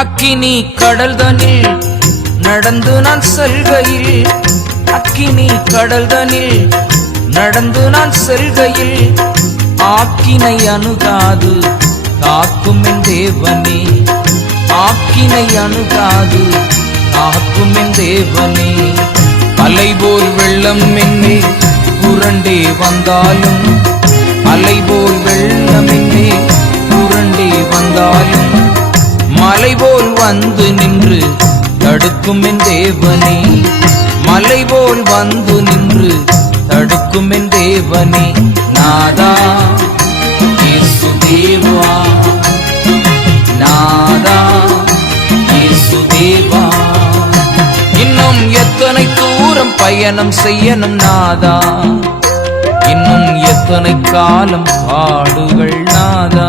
அக்கினி கடல்தனில் நடந்து நான் செல்கையில், அக்கினி கடல்தனில் நடந்து நான் செல்கையில், ஆக்கினை அணுகாது காக்கும் என் தேவனே, ஆக்கினை அணுகாது காக்கும் என் தேவனே. அலைபோல் வெள்ளம் என்னே புரண்டே வந்தாலும், அலைபோல் வெள்ளம் என்னே புரண்டே வந்தாலும், மலைபோல் வந்து நின்று தடுக்கும் என் தேவனே, மலைபோல் வந்து நின்று தடுக்கும் என் தேவனே. நாதா இயேசு தேவா, நாதா இயேசு தேவா, இன்னும் எத்தனை தூரம் பயணம் செய்யணும் நாதா, இன்னும் எத்தனை காலம் பாடுகள் நாதா.